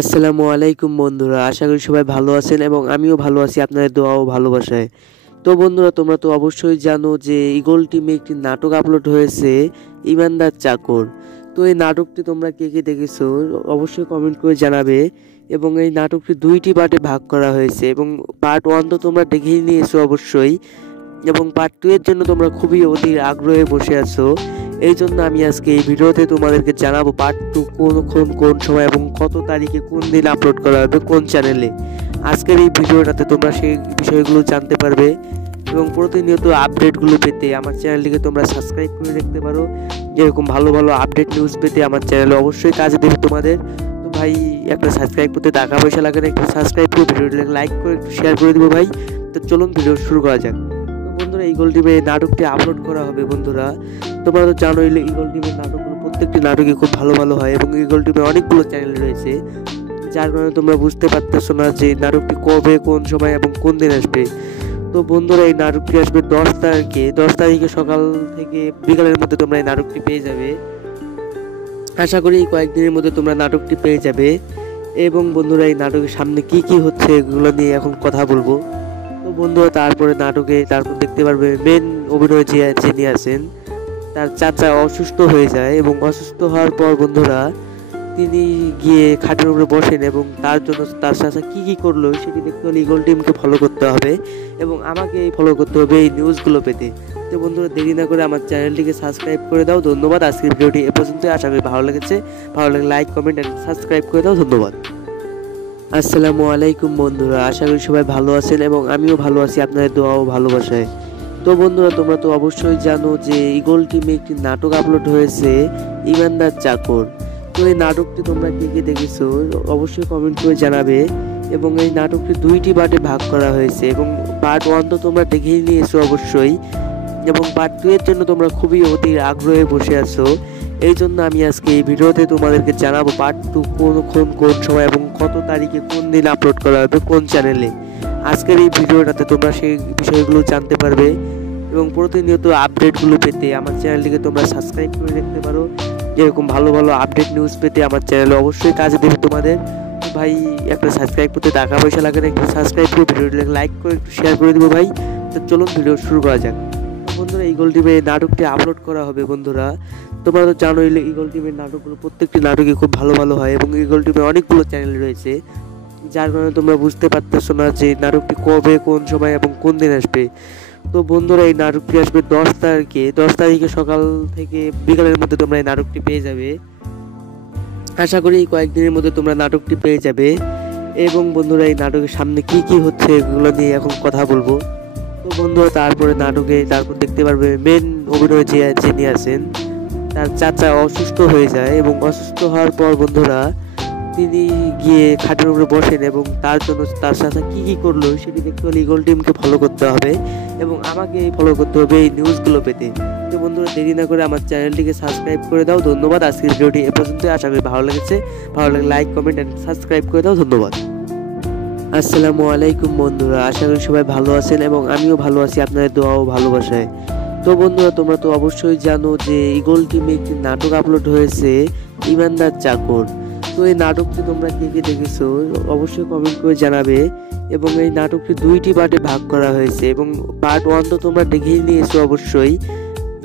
আসসালামু আলাইকুম বন্ধুরা, আশা করি সবাই ভালো আছেন এবং আমিও ভালো আছি আপনাদের দোয়া ও ভালোবাসায়। তো বন্ধুরা, তোমরা তো অবশ্যই জানো যে ইগল টিমে একটি নাটক আপলোড হয়েছে, ইমানদার চাকর। তো এই নাটকটি তোমরা কে কে দেখেছো অবশ্যই কমেন্ট করে জানাবে। এবং এই নাটকটি দুইটি পার্টে ভাগ করা হয়েছে এবং পার্ট 1 তো তোমরা দেখেই নিয়েছো অবশ্যই, এবং পার্ট 2 এর জন্য তোমরা খুবই অধীর আগ্রহে বসে আছো। এই জন্য আমি আজকে এই ভিডিওতে তোমাদেরকে জানাবো পার্ট 2 কখন, কোন সময় এবং কত তারিখে, কোন দিন আপলোড করা হবে, কোন চ্যানেলে। আজকের এই ভিডিওটাতে তোমরা সেই বিষয়গুলো জানতে পারবে এবং প্রতিনিয়ত আপডেটগুলো পেতে আমার চ্যানেলটিকে তোমরা সাবস্ক্রাইব করে রাখতে পারো। যেরকম ভালো ভালো আপডেট নিউজ পেতে আমার চ্যানেলে অবশ্যই কাজে দেবে তোমাদের। তো ভাই, একটা সাবস্ক্রাইব করতে টাকা পয়সা লাগে না, একটু সাবস্ক্রাইব করে ভিডিওটাকে লাইক করে একটু শেয়ার করে দিবো ভাই। তো চলুন ভিডিও শুরু করা যাক। বন্ধুরা, ইগল টিমে নাটকটি আপলোড করা হবে। বন্ধুরা, তোমরা তো জানোই ইগল টিমের নাটকগুলো, প্রত্যেকটি নাটকই খুব ভালো ভালো হয় এবং ইগল টিমে অনেকগুলো চ্যানেল রয়েছে, যার কারণে তোমরা বুঝতে পারতেছো না যে নাটকটি কবে, কোন সময় এবং কোন দিন আসবে। তো বন্ধুরা, এই নাটকটি আসবে 10 তারিখে সকাল থেকে বিকালের মধ্যে তোমরা এই নাটকটি পেয়ে যাবে। আশা করি এই কয়েকদিনের মধ্যে তোমরা নাটকটি পেয়ে যাবে। এবং বন্ধুরা, এই নাটকের সামনে কি কি হচ্ছে এগুলো নিয়ে এখন কথা বলবো। তো বন্ধুরা, তারপর দেখতে পারবে মেন অভিনয় যিনি আছেন, তার চাচা অসুস্থ হয়ে যায় এবং অসুস্থ হওয়ার পর বন্ধুরা তিনি গিয়ে খাটের উপরে বসেন এবং তার জন্য তার চাচা কি কি করলো সেটি দেখতে হলে ইগল টিমকে ফলো করতে হবে এবং আমাকে ফলো করতে হবে এই নিউজগুলো পেতে। তো বন্ধুরা, দেরি না করে আমার চ্যানেলটিকে সাবস্ক্রাইব করে দাও। ধন্যবাদ। আজকের ভিডিওটি এ পর্যন্ত। আশা করি ভালো লেগেছে। ভালো লাগলে লাইক, কমেন্ট এন্ড সাবস্ক্রাইব করে দাও। ধন্যবাদ। আসসালামু আলাইকুম বন্ধুরা, আশা করি সবাই ভালো আছেন এবং আমিও ভালো আছি আপনাদের দোয়া ও ভালোবাসায়। তো বন্ধুরা, তোমরা তো অবশ্যই জানো যে ইগল টিমে একটি নাটক আপলোড হয়েছে, ইমানদার চাকর। তো এই নাটকটি তোমরা কে কে দেখেছো অবশ্যই কমেন্ট করে জানাবে এবং এই নাটকটি দুইটি পার্টে ভাগ করা হয়েছে এবং পার্ট 1 তো তোমরা দেখেই নিয়েছো অবশ্যই, এবং পার্ট 2 এর জন্য তোমরা খুবই অধীর আগ্রহে বসে আছো। এই জন্য আমি আজকে এই ভিডিওতে তোমাদেরকে জানাবো পার্ট 2 কখন, কোন সময় এবং কত তারিখে, কোন দিন আপলোড করা হবে, কোন চ্যানেলে। আজকের এই ভিডিওটাতে তোমরা সেই বিষয়গুলো জানতে পারবে এবং প্রতিনিয়ত আপডেটগুলো পেতে আমার চ্যানেলটিকে তোমরা সাবস্ক্রাইব করে রাখতে পারো। যেরকম ভালো ভালো আপডেট নিউজ পেতে আমার চ্যানেলে অবশ্যই কাজে দেবে তোমাদের। ভাই, একটা সাবস্ক্রাইব করতে টাকা পয়সা লাগে না, একটু সাবস্ক্রাইব করে ভিডিওটাকে লাইক করে একটু শেয়ার করে দিবো ভাই। তো চলুন ভিডিও শুরু করা যাক। বন্ধুরা, ইগল টিমে নাটকটি আপলোড করা হবে। বন্ধুরা, তোমরা তো জানোই ইগল টিমের নাটকগুলো, প্রত্যেকটি নাটকই খুব ভালো ভালো হয় এবং ইগল টিমে অনেকগুলো চ্যানেল রয়েছে, যার কারণে তোমরা বুঝতে পারতেছো না যে নাটকটি কবে, কোন সময় এবং কোন দিন আসবে। তো বন্ধুরা, এই নাটকটি আসবে 10 তারিখে সকাল থেকে বিকালের মধ্যে তোমরা এই নাটকটি পেয়ে যাবে। আশা করি এই কয়েকদিনের মধ্যে তোমরা নাটকটি পেয়ে যাবে। এবং বন্ধুরা, এই নাটকের সামনে কি কি হচ্ছে এগুলো নিয়ে এখন কথা বলবো। তো বন্ধুরা, তারপর দেখতে পারবে মেন অভিনয় যিনি আছেন, তার চাচা অসুস্থ হয়ে যায় এবং অসুস্থ হওয়ার পর বন্ধুরা তিনি গিয়ে খাটের উপরে বসেন এবং তার জন্য তার চাচা কি কি করলো সেটি দেখতে হলে ইগল টিমকে ফলো করতে হবে এবং আমাকে ফলো করতে হবে এই নিউজগুলো পেতে। তো বন্ধুরা, দেরি না করে আমার চ্যানেলটিকে সাবস্ক্রাইব করে দাও। ধন্যবাদ। আজকের ভিডিওটি এ পর্যন্ত। আশা করি ভালো লেগেছে। ভালো লাগলে লাইক, কমেন্ট এন্ড সাবস্ক্রাইব করে দাও। ধন্যবাদ। আসসালামু আলাইকুম বন্ধুরা, আশা করি সবাই ভালো আছেন এবং আমিও ভালো আছি আপনাদের দোয়া ও ভালোবাসায়। তো বন্ধুরা, তোমরা তো অবশ্যই জানো যে ইগল টিমে একটি নাটক আপলোড হয়েছে, ইমানদার চাকর। তো এই নাটকটি তোমরা কে কে দেখেছো অবশ্যই কমেন্ট করে জানাবে এবং এই নাটকটি দুইটি পার্টে ভাগ করা হয়েছে এবং পার্ট 1 তো তোমরা দেখেই নিয়েছো অবশ্যই,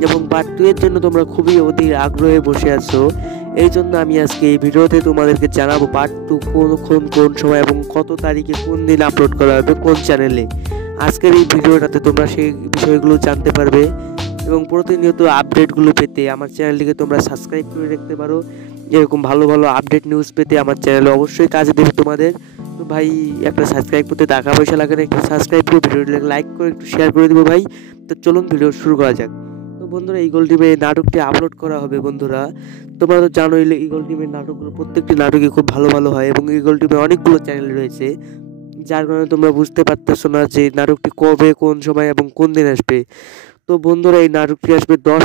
এবং পার্ট 2 এর জন্য তোমরা খুবই অধীর আগ্রহে বসে আছো। এই জন্য আমি আজকে এই ভিডিওতে তোমাদেরকে জানাবো পার্ট 2 কখন, কোন সময় এবং কত তারিখে, কোন দিন আপলোড করা হবে, কোন চ্যানেলে। আজকের এই ভিডিওটাতে তোমরা সেই বিষয়গুলো জানতে পারবে এবং প্রতিনিয়ত আপডেটগুলো পেতে আমার চ্যানেলটিকে তোমরা সাবস্ক্রাইব করে রাখতে পারো। এরকম ভালো ভালো আপডেট নিউজ পেতে আমার চ্যানেলে অবশ্যই কাজে দেবে তোমাদের। তো ভাই, একটা সাবস্ক্রাইব করতে টাকা পয়সা লাগে না, একটু সাবস্ক্রাইব করে ভিডিওটাকে লাইক করে একটু শেয়ার করে দিবো ভাই। তো চলুন ভিডিও শুরু করা যাক। তো বন্ধুরা, ইগল টিমে নাটকটি আপলোড করা হবে। বন্ধুরা, তোমরা তো জানোই ইগল টিমের নাটকগুলো, প্রত্যেকটি নাটকই খুব ভালো ভালো হয় এবং ইগল টিমে অনেকগুলো চ্যানেল রয়েছে, যার কারণে তোমরা বুঝতে পারতেছো না যে নাটকটি কবে, কোন সময় এবং কোন দিন আসবে। তো বন্ধুরা, এই নাটকটি আসবে 10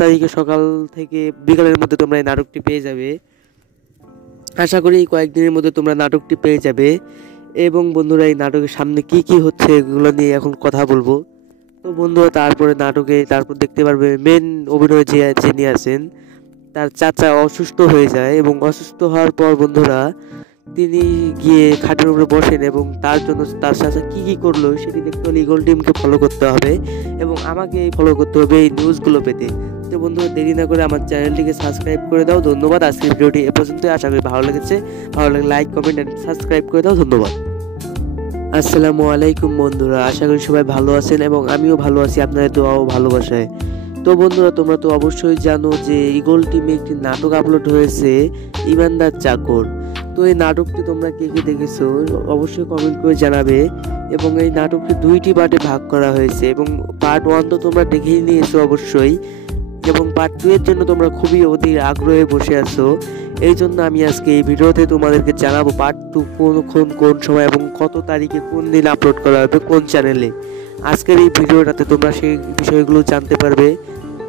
তারিখে সকাল থেকে বিকালের মধ্যে তোমরা এই নাটকটি পেয়ে যাবে। আশা করি এই কয়েকদিনের মধ্যে তোমরা নাটকটি পেয়ে যাবে। এবং বন্ধুরা, এই নাটকের সামনে কি কি হচ্ছে এগুলো নিয়ে এখন কথা বলবো। তো বন্ধুরা, তারপর দেখতে পারবে মেন অভিনয় যিনি আছেন, তার চাচা অসুস্থ হয়ে যায় এবং অসুস্থ হওয়ার পর বন্ধুরা তিনি গিয়ে খাটের উপরে বসেন এবং তার জন্য তার চাচা কি করলো সেটি দেখতে হলে ইগল টিমকে ফলো করতে হবে এবং আমাকে ফলো করতে হবে এই নিউজগুলো পেতে। তো বন্ধুরা দেরি না করে আমার চ্যানেলটিকে সাবস্ক্রাইব করে দাও। ধন্যবাদ। আজকের ভিডিওটি এ পর্যন্ত। আশা করি ভালো লেগেছে। ভালো লাগলে লাইক কমেন্ট এন্ড সাবস্ক্রাইব করে দাও। ধন্যবাদ। আসসালামু আলাইকুম বন্ধুরা, আশা করি সবাই ভালো আছেন এবং আমিও ভালো আছি আপনাদের দোয়া ও ভালোবাসায়। তো বন্ধুরা তোমরা তো অবশ্যই জানো যে ইগল টিমে একটি নাটক আপলোড হয়েছে, ইমানদার চাকর। তো এই নাটকটি তোমরা কে কে দেখেছো অবশ্যই কমেন্ট করে জানাবে এবং এই নাটকটি দুইটি পার্টে ভাগ করা হয়েছে এবং পার্ট 1 তো তোমরা দেখেই নিয়েছো অবশ্যই এবং পার্ট 2 এর জন্য তোমরা খুবই অধীর আগ্রহে বসে আছো। এই জন্য আমি আজকে এই ভিডিওতে তোমাদেরকে জানাবো পার্ট 2 কোন সময় এবং কত তারিখে কোন দিন আপলোড করা হবে কোন চ্যানেলে। আজকের এই ভিডিওটাতে তোমরা সেই বিষয়গুলো জানতে পারবে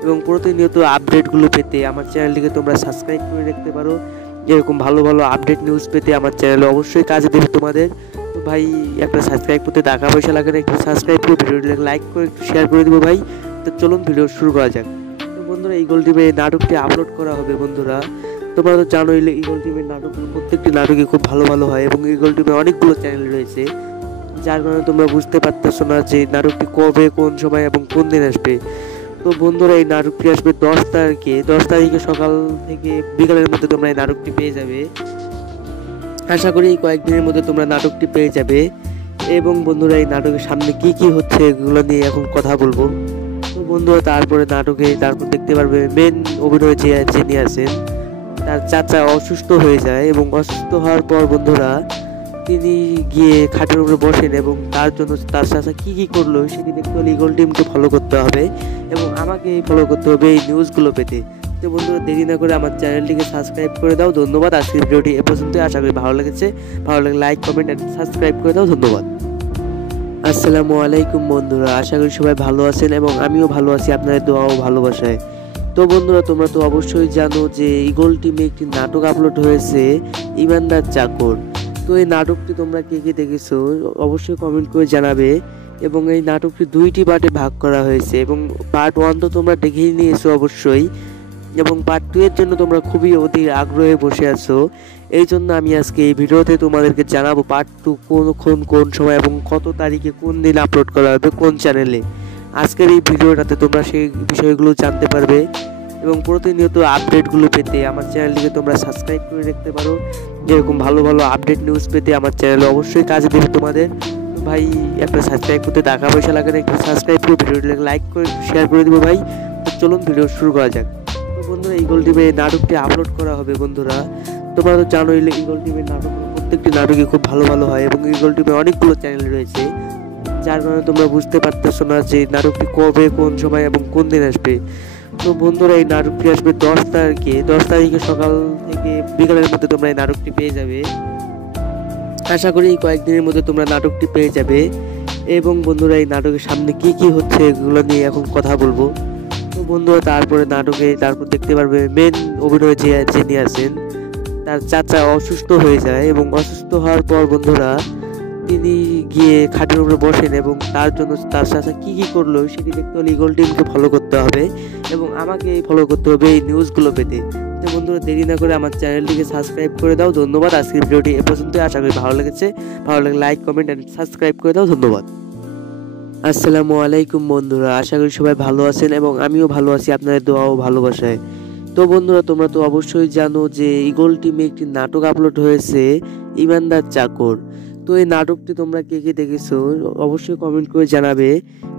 এবং প্রতিনিয়ত আপডেটগুলো পেতে আমার চ্যানেলটিকে তোমরা সাবস্ক্রাইব করে রাখতে পারো। এরকম ভালো ভালো আপডেট নিউজ পেতে আমার চ্যানেলে অবশ্যই কাজে দেবে তোমাদের। তো ভাই একটা সাবস্ক্রাইব করতে টাকা পয়সা লাগে না, একটু সাবস্ক্রাইব করে ভিডিওটি লাইক করে একটু শেয়ার করে দেবো ভাই। তো চলুন ভিডিও শুরু করা যাক। তো বন্ধুরা ইগল টিমে নাটকটি আপলোড করা হবে বন্ধুরা। তোমরা তো জানোই ইগল টিমের নাটক প্রত্যেকটি নাটকই খুব ভালো ভালো হয় এবং ইগল টিমে অনেকগুলো চ্যানেল রয়েছে, যার কারণে তোমরা বুঝতে পারতেছো না যে নাটকটি কবে কোন সময় এবং কোন দিন আসবে। তো বন্ধুরা এই নাটকটি আসবে 10 তারিখে সকাল থেকে বিকালের মধ্যে তোমরা এই নাটকটি পেয়ে যাবে। আশা করি কয়েকদিনের মধ্যে তোমরা নাটকটি পেয়ে যাবে এবং বন্ধুরা এই নাটকের সামনে কি হচ্ছে এগুলো নিয়ে এখন কথা বলবো। তো বন্ধুরা তারপর দেখতে পারবে মেন অভিনয় যিনি আছেন তার চাচা অসুস্থ হয়ে যায় এবং অসুস্থ হওয়ার পর বন্ধুরা তিনি গিয়ে খাটের উপরে বসেন এবং তার জন্য তার চাচা কি করলো সেটি দেখতে হলে ইগল টিমকে ফলো করতে হবে এবং আমাকে ফলো করতে হবে এই নিউজগুলো পেতে। তো বন্ধুরা দেরি না করে আমার চ্যানেলটিকে সাবস্ক্রাইব করে দাও। ধন্যবাদ। আজকের ভিডিওটি এ পর্যন্ত। আশা করি ভালো লেগেছে। ভালো লাগলে লাইক কমেন্ট এন্ড সাবস্ক্রাইব করে দাও। ধন্যবাদ। আসসালামু আলাইকুম বন্ধুরা, আশা করি সবাই ভালো আছেন এবং আমিও ভালো আছি আপনাদের দোয়া ও ভালোবাসায়। তো বন্ধুরা তোমরা তো অবশ্যই জানো যে ইগল টিমে একটি নাটক আপলোড হয়েছে, ইমানদার চাকর। তো এই নাটকটি তোমরা কে কে দেখেছো অবশ্যই কমেন্ট করে জানাবে এবং এই নাটকটি দুইটি পার্টে ভাগ করা হয়েছে এবং পার্ট 1 তো তোমরা দেখেই নিয়েছো অবশ্যই এবং পার্ট 2 এর জন্য তোমরা খুবই অধীর আগ্রহে বসে আছো। এই জন্য আমি আজকে এই ভিডিওতে তোমাদেরকে জানাবো পার্ট 2 কোন সময় এবং কত তারিখে কোন দিন আপলোড করা হবে কোন চ্যানেলে। আজকের এই ভিডিওটাতে তোমরা সেই বিষয়গুলো জানতে পারবে এবং প্রতিনিয়ত আপডেটগুলো পেতে আমার চ্যানেলটিকে তোমরা সাবস্ক্রাইব করে রাখতে পারো। এরকম ভালো ভালো আপডেট নিউজ পেতে আমার চ্যানেলে অবশ্যই কাজে দেবে তোমাদের। ভাই একটা সাবস্ক্রাইব করতে টাকা পয়সা লাগে না, একটু সাবস্ক্রাইব করে ভিডিওটি লাইক করে শেয়ার করে দেবো ভাই। তো চলুন ভিডিও শুরু করা যাক। তো বন্ধুরা ইগল টিমে নাটকটি আপলোড করা হবে বন্ধুরা। তোমরা তো জানোই ইগল টিমের নাটক প্রত্যেকটি নাটকই খুব ভালো ভালো হয় এবং ইগল টিমে অনেকগুলো চ্যানেল রয়েছে, যার কারণে তোমরা বুঝতে পারতেছো না যে নাটকটি কবে কোন সময় এবং কোন দিন আসবে। তো বন্ধুরা এই নাটকটি আসবে 10 তারিখে সকাল থেকে বিকালের মধ্যে তোমরা এই নাটকটি পেয়ে যাবে। আশা করি কয়েকদিনের মধ্যে তোমরা নাটকটি পেয়ে যাবে এবং বন্ধুরা এই নাটকের সামনে কি হচ্ছে এগুলো নিয়ে এখন কথা বলবো। তো বন্ধুরা তারপর দেখতে পারবে মেন অভিনয় যিনি আছেন তার চাচা অসুস্থ হয়ে যায় এবং অসুস্থ হওয়ার পর বন্ধুরা তিনি গিয়ে খাটের উপরে বসেন এবং তার জন্য তার চাচা কি করলো সেটি দেখতে হলে ইগল টিমকে ফলো করতে হবে এবং আমাকে ফলো করতে হবে এই নিউজগুলো পেতে। তো বন্ধুরা দেরি না করে আমার চ্যানেলটিকে সাবস্ক্রাইব করে দাও। ধন্যবাদ। আজকের ভিডিওটি এ পর্যন্ত। আশা করি ভালো লেগেছে। ভালো লাগলে লাইক কমেন্ট এন্ড সাবস্ক্রাইব করে দাও। ধন্যবাদ। আসসালামু আলাইকুম বন্ধুরা, আশা করি সবাই ভালো আছেন এবং আমিও ভালো আছি আপনাদের দোয়া ও ভালোবাসায়। তো বন্ধুরা তোমরা তো অবশ্যই জানো যে ইগল টিমে একটি নাটক আপলোড হয়েছে, ইমানদার চাকর। তো এই নাটকটি তোমরা কে কে দেখেছো অবশ্যই কমেন্ট করে জানাবে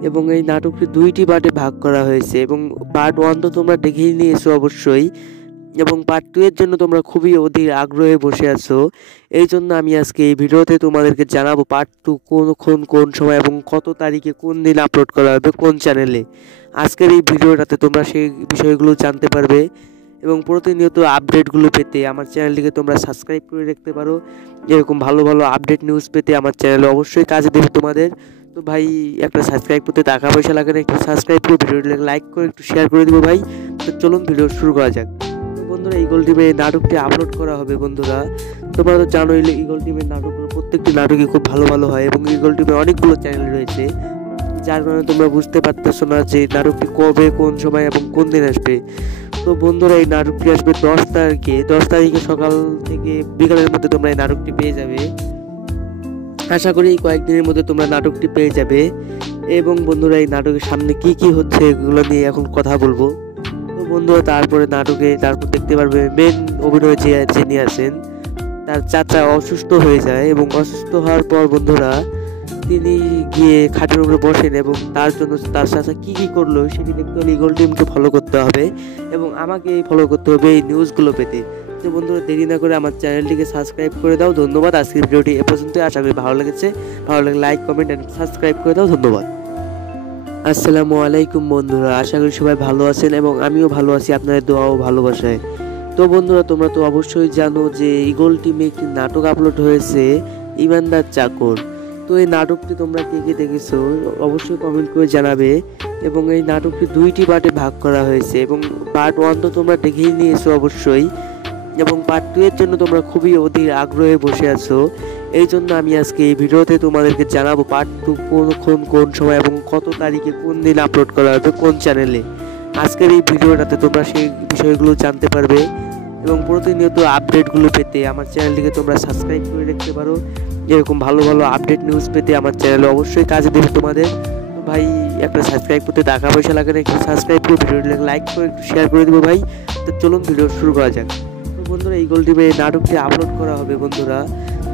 এবং এই নাটকটি দুইটি পার্টে ভাগ করা হয়েছে এবং পার্ট 1 তো তোমরা দেখেই নিয়েছো অবশ্যই এবং পার্ট 2 এর জন্য তোমরা খুবই অধীর আগ্রহে বসে আছো। এই জন্য আমি আজকে এই ভিডিওতে তোমাদেরকে জানাবো পার্ট 2 কোন সময় এবং কত তারিখে কোন দিন আপলোড করা হবে কোন চ্যানেলে। আজকের এই ভিডিওটাতে তোমরা সেই বিষয়গুলো জানতে পারবে এবং প্রতিনিয়ত আপডেটগুলো পেতে আমার চ্যানেলটিকে তোমরা সাবস্ক্রাইব করে রাখতে পারো। এরকম ভালো ভালো আপডেট নিউজ পেতে আমার চ্যানেলে অবশ্যই কাজে দেবে তোমাদের। তো ভাই একটা সাবস্ক্রাইব করতে টাকা পয়সা লাগে না, একটু সাবস্ক্রাইব করে ভিডিওটি লাইক করে একটু শেয়ার করে দেবো ভাই। তো চলুন ভিডিও শুরু করা যাক। তো বন্ধুরা ইগল টিমে নাটকটি আপলোড করা হবে বন্ধুরা। তোমরা তো জানোই ইগল টিমের নাটক প্রত্যেকটি নাটকই খুব ভালো ভালো হয় এবং ইগল টিমে অনেকগুলো চ্যানেল রয়েছে, যার কারণে তোমরা বুঝতে পারতেছো না যে নাটকটি কবে কোন সময় এবং কোন দিন আসবে। তো বন্ধুরা এই নাটকটি আসবে 10 তারিখে সকাল থেকে বিকালের মধ্যে তোমরা এই নাটকটি পেয়ে যাবে। আশা করি কয়েকদিনের মধ্যে তোমরা নাটকটি পেয়ে যাবে। এবং বন্ধুরা এই নাটকের সামনে কি কি হচ্ছে এগুলো নিয়ে এখন কথা বলবো। তো বন্ধুরা তারপর দেখতে পারবে মেন অভিনয় যিনি আছেন তার চাচা অসুস্থ হয়ে যায় এবং অসুস্থ হওয়ার পর বন্ধুরা তিনি গিয়ে খাটের উপরে বসেন এবং তার জন্য তার চাচা কি কি করলো সেটি দেখতে হলে ইগল টিমকে ফলো করতে হবে এবং আমাকে ফলো করতে হবে এই নিউজগুলো পেতে। তো বন্ধুরা দেরি না করে আমার চ্যানেলটিকে সাবস্ক্রাইব করে দাও। ধন্যবাদ। আজকের ভিডিওটি এ পর্যন্ত। আশা করি ভালো লেগেছে। ভালো লাগলে লাইক কমেন্ট এন্ড সাবস্ক্রাইব করে দাও। ধন্যবাদ। আসসালামু আলাইকুম বন্ধুরা, আশা করি সবাই ভালো আছেন এবং আমিও ভালো আছি আপনাদের দোয়া ও ভালোবাসায়। তো বন্ধুরা তোমরা তো অবশ্যই জানো যে ইগল টিমে একটি নাটক আপলোড হয়েছে, ইমানদার চাকর। তো এই নাটকটি তোমরা কে কে দেখেছো অবশ্যই কমেন্ট করে জানাবে। এবং এই নাটকটি 2টি পার্টে ভাগ করা হয়েছে এবং পার্ট 1 তো তোমরা দেখেই নিয়েছো অবশ্যই, এবং পার্ট 2 এর জন্য তোমরা খুবই অধীর আগ্রহে বসে আছো। এই জন্য আমি আজকে এই ভিডিওতে তোমাদেরকে জানাবো পার্ট 2 কোন সময় এবং কত তারিখে কোন দিন আপলোড করা হবে কোন চ্যানেলে। আজকের এই ভিডিওটাতে তোমরা সেই বিষয়গুলো জানতে পারবে এবং প্রতিনিয়ত আপডেটগুলো পেতে আমার চ্যানেলটিকে তোমরা সাবস্ক্রাইব করে রাখতে পারো। এরকম ভালো ভালো আপডেট নিউজ পেতে আমার চ্যানেলে অবশ্যই কাজে দেবে তোমাদের। তো ভাই একটা সাবস্ক্রাইব করতে টাকা পয়সা লাগে না, একটু সাবস্ক্রাইব করে ভিডিওটি লাইক করে একটু শেয়ার করে দেবো ভাই। তো চলুন ভিডিও শুরু করা যাক। তো বন্ধুরা ইগল টিমে নাটকটি আপলোড করা হবে। বন্ধুরা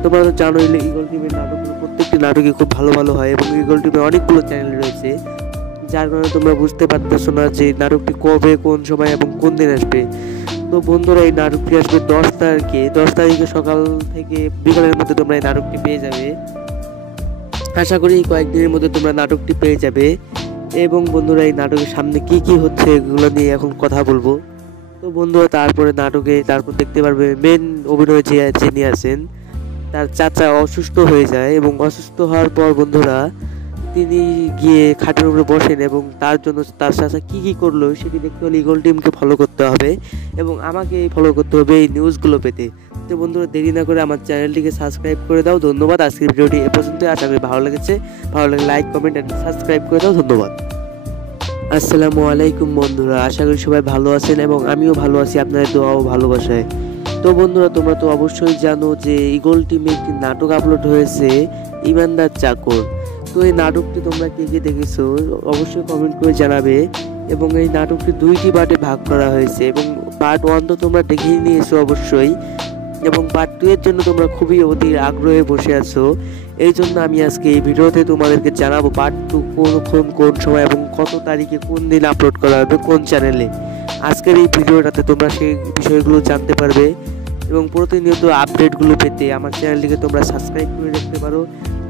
তোমরা তো জানোই ইগল টিমের নাটকগুলো প্রত্যেকটি নাটকই খুব ভালো ভালো হয় এবং ইগল টিমে অনেকগুলো চ্যানেল রয়েছে, যার কারণে তোমরা বুঝতে পারতেছো না যে নাটকটি কবে কোন সময় এবং কোন দিন আসবে। তো বন্ধুরা এই নাটকটি আসবে 10 তারিখে সকাল থেকে বিকালের মধ্যে তোমরা এই নাটকটি পেয়ে যাবে। আশা করি কয়েকদিনের মধ্যে তোমরা নাটকটি পেয়ে যাবে। এবং বন্ধুরা এই নাটকের সামনে কি কি হচ্ছে এগুলো নিয়ে এখন কথা বলবো। তো বন্ধুরা তারপর দেখতে পারবে মেন অভিনয় যিনি আছেন তার চাচা অসুস্থ হয়ে যায় এবং অসুস্থ হওয়ার পর বন্ধুরা তিনি গিয়ে খাটের উপরে বসেন এবং তার জন্য তার চাচা কি কি করলো সেটি দেখতে হলে ইগল টিমকে ফলো করতে হবে এবং আমাকে ফলো করতে হবে এই নিউজগুলো পেতে। তো বন্ধুরা দেরি না করে আমার চ্যানেলটিকে সাবস্ক্রাইব করে দাও। ধন্যবাদ। আজকের ভিডিওটি এ পর্যন্ত। আশা করি ভালো লেগেছে। ভালো লাগলে লাইক কমেন্ট এন্ড সাবস্ক্রাইব করে দাও। ধন্যবাদ। আসসালামু আলাইকুম বন্ধুরা, আশা করি সবাই ভালো আছেন এবং আমিও ভালো আছি আপনাদের দোয়া ও ভালোবাসায়। তো বন্ধুরা তোমরা তো অবশ্যই জানো যে ইগল টিমে একটি নাটক আপলোড হয়েছে, ইমানদার চাকর। তো এই নাটকটি তোমরা কে কে দেখেছো অবশ্যই কমেন্ট করে জানাবে। এবং এই নাটকটি 2টি পার্টে ভাগ করা হয়েছে এবং পার্ট 1 তো তোমরা দেখেই নিয়েছো অবশ্যই, এবং পার্ট 2 এর জন্য তোমরা খুবই অধীর আগ্রহে বসে আছো। এই জন্য আমি আজকে এই ভিডিওতে তোমাদেরকে জানাবো পার্ট 2 কোন সময় এবং কত তারিখে কোন দিন আপলোড করা হবে কোন চ্যানেলে। আজকের এই ভিডিওটাতে তোমরা সেই বিষয়গুলো জানতে পারবে এবং প্রতিনিয়ত আপডেটগুলো পেতে আমার চ্যানেলটিকে তোমরা সাবস্ক্রাইব করে রাখতে পারো।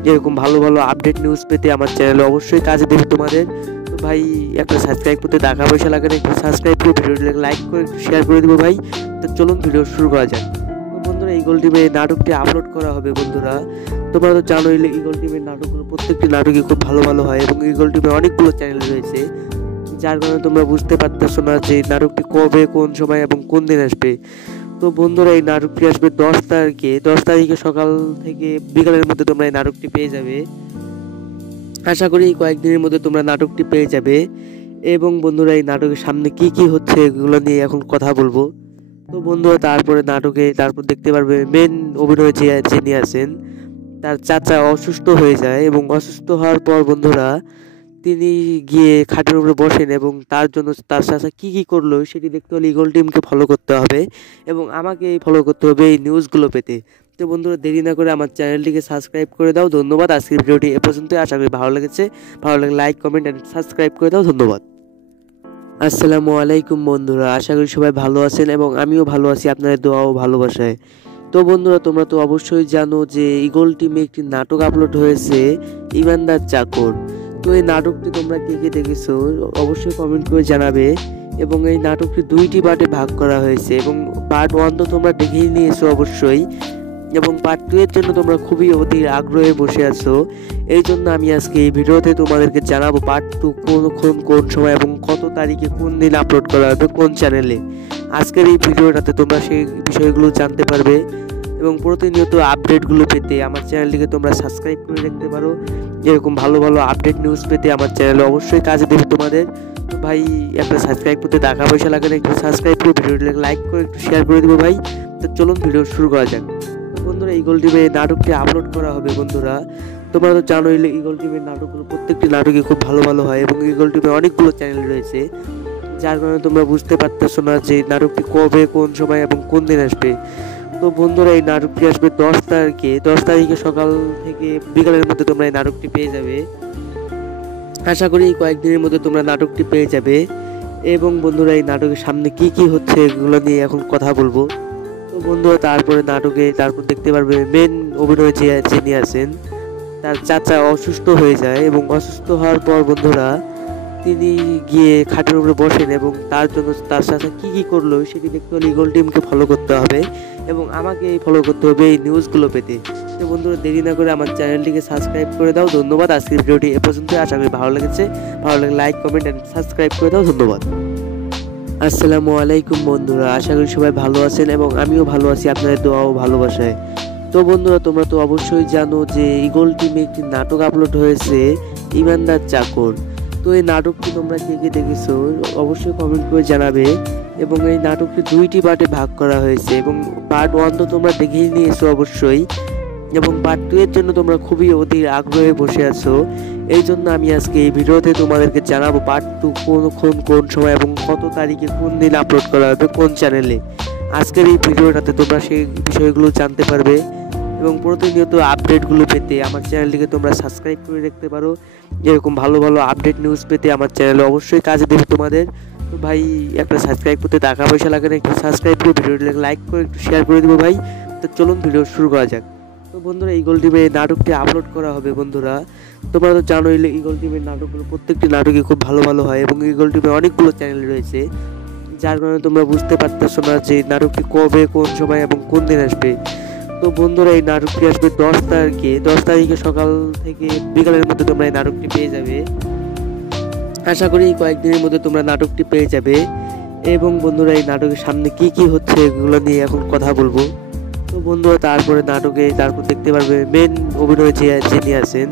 এরকম ভালো ভালো আপডেট নিউজ পেতে আমার চ্যানেলে অবশ্যই কাজে দেবে তোমাদের। তো ভাই একটা সাবস্ক্রাইব করতে টাকা পয়সা লাগে না, একটু সাবস্ক্রাইব করে ভিডিওটি লাইক করে একটু শেয়ার করে দেবো ভাই। তো চলুন ভিডিও শুরু করা যাক। তো বন্ধুরা ইগল টিমে নাটকটি আপলোড করা হবে। বন্ধুরা তোমরা তো জানোই ইগল টিমের নাটকগুলো প্রত্যেকটি নাটকই খুব ভালো ভালো হয় এবং ইগল টিমে অনেকগুলো চ্যানেল রয়েছে, যার কারণে তোমরা বুঝতে পারতেছো না যে নাটকটি কবে কোন সময় এবং কোন দিন আসবে। তো বন্ধুরা এই নাটকটি আসবে 10 তারিখে সকাল থেকে বিকালের মধ্যে তোমরা এই নাটকটি পেয়ে যাবে। আশা করি কয়েকদিনের মধ্যে তোমরা নাটকটি পেয়ে যাবে। এবং বন্ধুরা এই নাটকের সামনে কি কি হচ্ছে এগুলো নিয়ে এখন কথা বলবো। তো বন্ধুরা তারপর দেখতে পারবে মেন অভিনয় যিনি আছেন তার চাচা অসুস্থ হয়ে যায় এবং অসুস্থ হওয়ার পর বন্ধুরা তিনি গিয়ে খাটের উপরে বসেন এবং তার জন্য তার চাচা কি কি করলো সেটি দেখতে হলে ইগল টিমকে ফলো করতে হবে এবং আমাকে ফলো করতে হবে এই নিউজগুলো পেতে। তো বন্ধুরা দেরি না করে আমার চ্যানেলটিকে সাবস্ক্রাইব করে দাও। ধন্যবাদ। আজকের ভিডিওটি এ পর্যন্ত। আশা করি ভালো লেগেছে। ভালো লাগলে লাইক কমেন্ট এন্ড সাবস্ক্রাইব করে দাও। ধন্যবাদ। আসসালামু আলাইকুম বন্ধুরা, আশা করি সবাই ভালো আছেন এবং আমিও ভালো আছি আপনাদের দোয়া ও ভালোবাসায়। তো বন্ধুরা তোমরা তো অবশ্যই জানো যে ইগল টিমে একটি নাটক আপলোড হয়েছে, ইমানদার চাকর। তো এই নাটকটি তোমরা কে কে দেখেছো অবশ্যই কমেন্ট করে জানাবে। এবং এই নাটকটি 2টি পার্টে ভাগ করা হয়েছে এবং পার্ট 1 তো তোমরা দেখেই নিয়েছো অবশ্যই, এবং পার্ট 2 এর জন্য তোমরা খুবই অধীর আগ্রহে বসে আছো। এই জন্য আমি আজকে এই ভিডিওতে তোমাদেরকে জানাবো পার্ট 2 কোন সময় এবং কত তারিখে কোন দিন আপলোড করা হবে কোন চ্যানেলে। আজকের এই ভিডিওটাতে তোমরা সেই বিষয়গুলো জানতে পারবে এবং প্রতিনিয়ত আপডেটগুলো পেতে আমার চ্যানেলটিকে তোমরা সাবস্ক্রাইব করে রাখতে পারো। এরকম ভালো ভালো আপডেট নিউজ পেতে আমার চ্যানেলে অবশ্যই কাজে দেবে তোমাদের। তো ভাই একটা সাবস্ক্রাইব করতে টাকা পয়সা লাগে না, একটু সাবস্ক্রাইব করে ভিডিওটি লাইক করে একটু শেয়ার করে দিব ভাই। তো চলুন ভিডিও শুরু করা যাক। তো বন্ধুরা, ইগল টিভি নাটকটি আপলোড করা হবে বন্ধুরা। তোমরা তো জানোই ইগল টিভির নাটকগুলো প্রত্যেকটি নাটকই খুব ভালো ভালো হয় এবং ইগল টিভির অনেকগুলো চ্যানেল রয়েছে, যার কারণে তোমরা বুঝতে পারতেছো না যে নাটকটি কবে, কোন সময় এবং কোন দিন আসবে। তো বন্ধুরা, এই নাটকটি আসবে 10 তারিখে সকাল থেকে বিকালের মধ্যে তোমরা এই নাটকটি পেয়ে যাবে। আশা করি কয়েকদিনের মধ্যে তোমরা নাটকটি পেয়ে যাবে। এবং বন্ধুরা, এই নাটকের সামনে কি কি হচ্ছে এগুলো নিয়ে এখন কথা বলবো। তো বন্ধুরা, তারপর দেখতে পারবে মেন অভিনয় যিনি আছেন তার চাচা অসুস্থ হয়ে যায় এবং অসুস্থ হওয়ার পর বন্ধুরা তিনি গিয়ে খাটের উপরে বসেন এবং তার জন্য তার সাথে কি করলো সেটি দেখতে হলে ইগল টিমকে ফলো করতে হবে এবং আমাকে ফলো করতে হবে এই নিউজগুলো পেতে। তো বন্ধুরা, দেরি না করে আমার চ্যানেলটিকে সাবস্ক্রাইব করে দাও। ধন্যবাদ। আজকের ভিডিওটি এ পর্যন্ত। আশা করি ভালো লেগেছে। ভালো লাগলে লাইক, কমেন্ট এন্ড সাবস্ক্রাইব করে দাও। ধন্যবাদ। আসসালামু আলাইকুম বন্ধুরা, আশা করি সবাই ভালো আছেন এবং আমিও ভালো আছি আপনাদের দোয়া ও ভালোবাসায়। তো বন্ধুরা, তোমরা তো অবশ্যই জানো যে ইগল টিমে একটি নাটক আপলোড হয়েছে, ইমানদার চাকর। তো এই নাটকটি তোমরা কে কে দেখেছো অবশ্যই কমেন্ট করে জানাবে। এবং এই নাটকটি 2টি পার্টে ভাগ করা হয়েছে এবং পার্ট 1 তো তোমরা দেখেই নিয়েছো অবশ্যই, এবং পার্ট 2 এর জন্য তোমরা খুবই অধীর আগ্রহে বসে আছো। এই জন্য আমি আজকে এই ভিডিওতে তোমাদেরকে জানাবো পার্ট 2 কোন সময় এবং কত তারিখে কোন দিন আপলোড করা হবে কোন চ্যানেলে। আজকের এই ভিডিওটাতে তোমরা সেই বিষয়গুলো জানতে পারবে এবং প্রতিনিয়ত আপডেটগুলো পেতে আমার চ্যানেলটিকে তোমরা সাবস্ক্রাইব করে রাখতে পারো। এরকম ভালো ভালো আপডেট নিউজ পেতে আমার চ্যানেলে অবশ্যই কাজে দেবে তোমাদের। তো ভাই একটা সাবস্ক্রাইব করতে টাকা পয়সা লাগে না, একটু সাবস্ক্রাইব করে ভিডিওটি লাইক করে একটু শেয়ার করে দিব ভাই। তো চলুন ভিডিও শুরু করা যাক। তো বন্ধুরা, ইগল টিভি নাটকটি আপলোড করা হবে বন্ধুরা। তোমরা তো জানোই ইগল টিভির নাটকগুলো প্রত্যেকটি নাটকই খুব ভালো ভালো হয় এবং ইগল টিভির অনেকগুলো চ্যানেল রয়েছে, যার কারণে তোমরা বুঝতে পারতেছো না যে নাটকটি কবে, কোন সময় এবং কোন দিন আসবে। তো বন্ধুরা, এই নাটকটি আসবে 10 তারিখে সকাল থেকে বিকালের মধ্যে তোমরা এই নাটকটি পেয়ে যাবে। আশা করি কয়েকদিনের মধ্যে তোমরা নাটকটি পেয়ে যাবে। এবং বন্ধুরা, এই নাটকের সামনে কি হচ্ছে এগুলো নিয়ে এখন কথা বলবো। তো বন্ধুরা, তারপর দেখতে পারবে মেন অভিনয় যিনি আছেন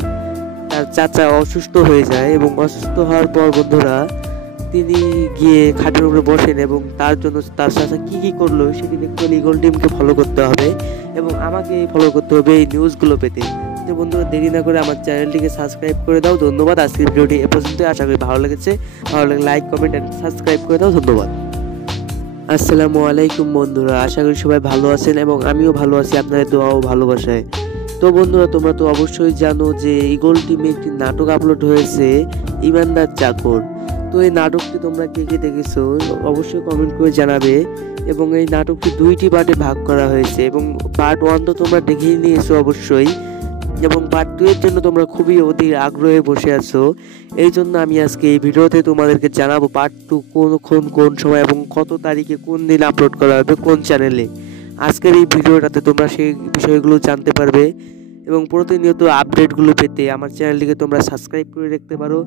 তার চাচা অসুস্থ হয়ে যায় এবং অসুস্থ হওয়ার পর বন্ধুরা তিনি গিয়ে খাটের উপরে বসেন এবং তার জন্য তার সাথে কি করলো সেটি দেখতে হলে ইগল টিমকে ফলো করতে হবে এবং আমাকে ফলো করতে হবে এই নিউজগুলো পেতে। তো বন্ধুরা, দেরি না করে আমার চ্যানেলটিকে সাবস্ক্রাইব করে দাও। ধন্যবাদ। আজকের ভিডিওটি এ পর্যন্ত। আশা করি ভালো লেগেছে। ভালো লাগলে লাইক, কমেন্ট এন্ড সাবস্ক্রাইব করে দাও। ধন্যবাদ। আসসালামু আলাইকুম বন্ধুরা, আশা করি সবাই ভালো আছেন এবং আমিও ভালো আছি আপনাদের দোয়া ও ভালোবাসায়। তো বন্ধুরা, তোমরা তো অবশ্যই জানো যে ইগল টিমে একটি নাটক আপলোড হয়েছে, ইমানদার চাকর। তো এই নাটকটি তোমরা কে কে দেখেছো অবশ্যই কমেন্ট করে জানাবে। এবং এই নাটকটি 2টি পার্টে ভাগ করা হয়েছে এবং পার্ট 1 তো তোমরা দেখেই নিয়েছো অবশ্যই, এবং পার্ট 2 এর জন্য তোমরা খুবই অধীর আগ্রহে বসে আছো। এই জন্য আমি আজকে এই ভিডিওতে তোমাদেরকে জানাবো পার্ট 2 কোন সময় এবং কত তারিখে কোন দিন আপলোড করা হবে কোন চ্যানেলে। আজকের এই ভিডিওটাতে তোমরা সেই বিষয়গুলো জানতে পারবে এবং প্রতিনিয়ত আপডেটগুলো পেতে আমার চ্যানেলটিকে তোমরা সাবস্ক্রাইব করে রাখতে পারো।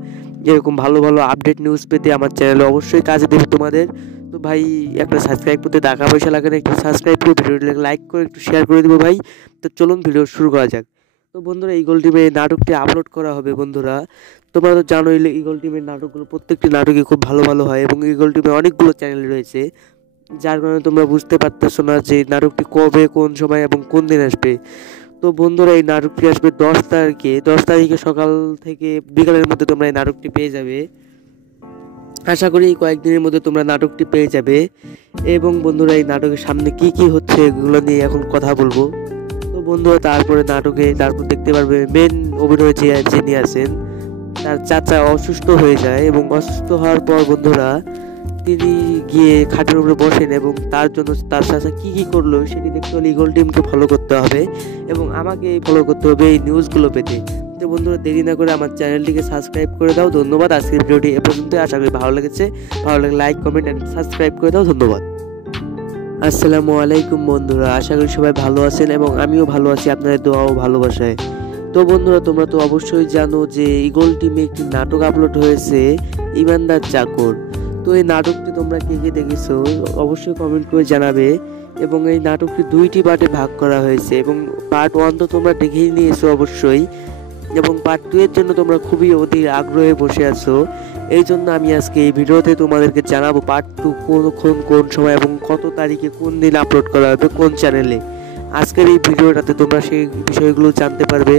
এরকম ভালো ভালো আপডেট নিউজ পেতে আমার চ্যানেলে অবশ্যই কাজে দেবে তোমাদের। তো ভাই একটা সাবস্ক্রাইব করতে টাকা পয়সা লাগে না, একটু সাবস্ক্রাইব করে ভিডিওটি লাইক করে একটু শেয়ার করে দিব ভাই। তো চলুন ভিডিও শুরু করা যাক। তো বন্ধুরা, ইগল টিভি নাটকটি আপলোড করা হবে বন্ধুরা। তোমরা তো জানোই ইগল টিভির নাটকগুলো প্রত্যেকটি নাটকই খুব ভালো ভালো হয় এবং ইগল টিভির অনেকগুলো চ্যানেল রয়েছে, যার কারণে তোমরা বুঝতে পারতেছো না যে নাটকটি কবে, কোন সময় এবং কোন দিন আসবে। তো বন্ধুরা, এই নাটকটি আসবে 10 তারিখে সকাল থেকে বিকালের মধ্যে তোমরা এই নাটকটি পেয়ে যাবে। আশা করি কয়েকদিনের মধ্যে তোমরা নাটকটি পেয়ে যাবে। এবং বন্ধুরা, এই নাটকের সামনে কি হচ্ছে এগুলো নিয়ে এখন কথা বলবো। তো বন্ধুরা, তারপর দেখতে পারবে মেন অভিনয় যিনি আছেন তার চাচা অসুস্থ হয়ে যায় এবং অসুস্থ হওয়ার পর বন্ধুরা তিনি গিয়ে খাটের উপরে বসেন এবং তার জন্য তার সাথে কি করলো সেটি দেখতে হলে ইগল টিমকে ফলো করতে হবে এবং আমাকে ফলো করতে হবে এই নিউজগুলো পেতে। তো বন্ধুরা, দেরি না করে আমার চ্যানেলটিকে সাবস্ক্রাইব করে দাও। ধন্যবাদ। আজকের ভিডিওটি এ পর্যন্ত। আশা করি ভালো লেগেছে। ভালো লাগলে লাইক, কমেন্ট এন্ড সাবস্ক্রাইব করে দাও। ধন্যবাদ। আসসালামু আলাইকুম বন্ধুরা, আশা করি সবাই ভালো আছেন এবং আমিও ভালো আছি আপনাদের দোয়া ও ভালোবাসায়। তো বন্ধুরা, তোমরা তো অবশ্যই জানো যে ইগল টিমে একটি নাটক আপলোড হয়েছে, ইমানদার চাকর। তো এই নাটকটি তোমরা কে কে দেখেছো অবশ্যই কমেন্ট করে জানাবে। এবং এই নাটকটি 2টি পার্টে ভাগ করা হয়েছে এবং পার্ট 1 তো তোমরা দেখেই নিয়েছো অবশ্যই, এবং পার্ট 2 এর জন্য তোমরা খুবই অধীর আগ্রহে বসে আছো। এই জন্য আমি আজকে এই ভিডিওতে তোমাদেরকে জানাবো পার্ট 2 কখন কোন সময় এবং কত তারিখে কোন দিন আপলোড করা হবে কোন চ্যানেলে। আজকের এই ভিডিওটাতে তোমরা সেই বিষয়গুলো জানতে পারবে।